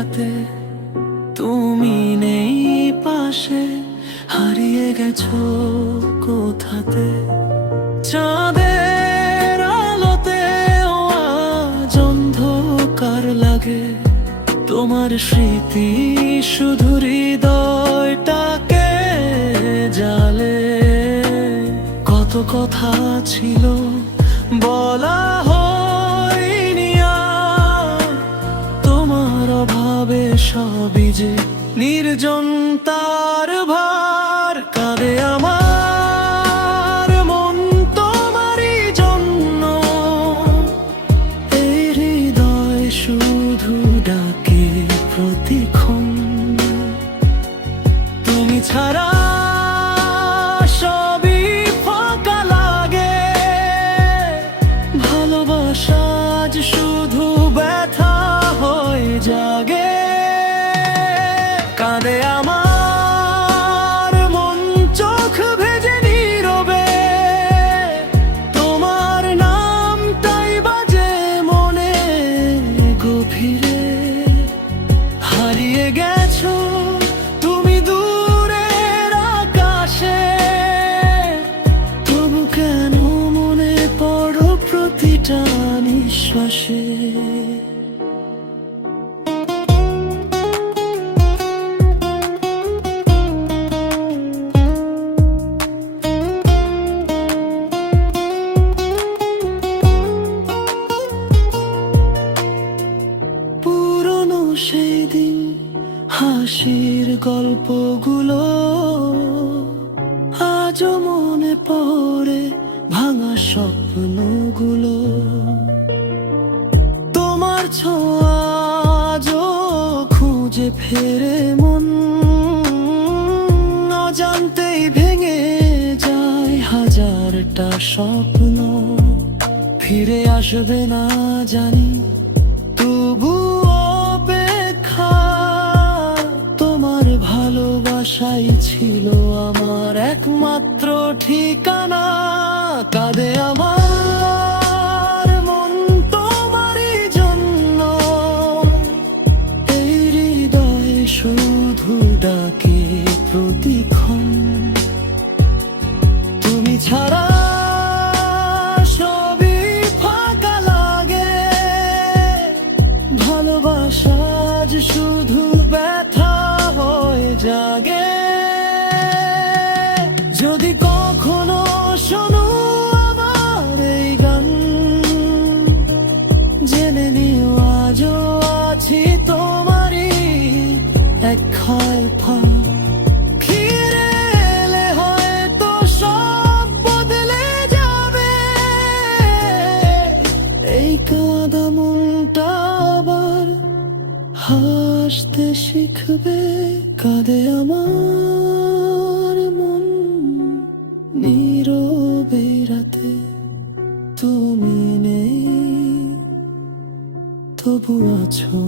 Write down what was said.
রাতে তুমি নেই পাশে, হারিয়ে গেছো কোথাতে। চাঁদের আলোতে আজ অন্ধকার লাগে, তোমার স্মৃতি শুধু হৃদয়টাকে জালে। কত কথা ছিল বলা হয়নি আর, তোমার অভাবে সবই যে নির্জন তার ভার। কাঁদে আমার মন তোমারই জন্য, এই হৃদয় শুধু ডাকে প্রতিক্ষণ। তুমি ছাড়া সবই ফাঁকা লাগে, ভালোবাসা আজ শুধু ব্যথা হয়ে জাগে। কাঁদে আমার মন চোখ ভেজে নীরবে, তোমার নামটাই বাজে মনে গভীরে। হারিয়ে গেছো তুমি দূরের আকাশে, তবু কেন মনে পড়ো প্রতিটা নিঃশ্বাসে। পুরনো সেই দিন হাসির গল্পগুলো আজও মনে পড়ে, ভাঙা স্বপ্নগুলো। তোমার ছোঁয়া আজও খুঁজে ফেরে মন, অজান্তেই ভেঙে যায় হাজারটা স্বপ্ন। ফিরে আসবে না জানি, তবু অপেক্ষা। তোমার ভালোবাসাই ছিল আমার একমাত্র ঠিকানা। কাঁদে আমার মন তোমারই জন্য, এই হৃদয় শুধু ডাকে প্রতিক্ষণ। তুমি ছাড়া সবই ফাঁকা লাগে, ভালোবাসা আজ শুধু ব্যথা হয়ে জাগে। যদি কখনো শোনো আমার এই গান, জেনে নিও আজও আছি তোমারই এক খায় ফাঁক। ফিরে এলে হয়তো সব বদলে যাবে, এই কাঁদা মনটা আবার হাসতে শিখবে। কাঁদে আমার মন নীরবে রাতে, তুমি নেই তবু আছো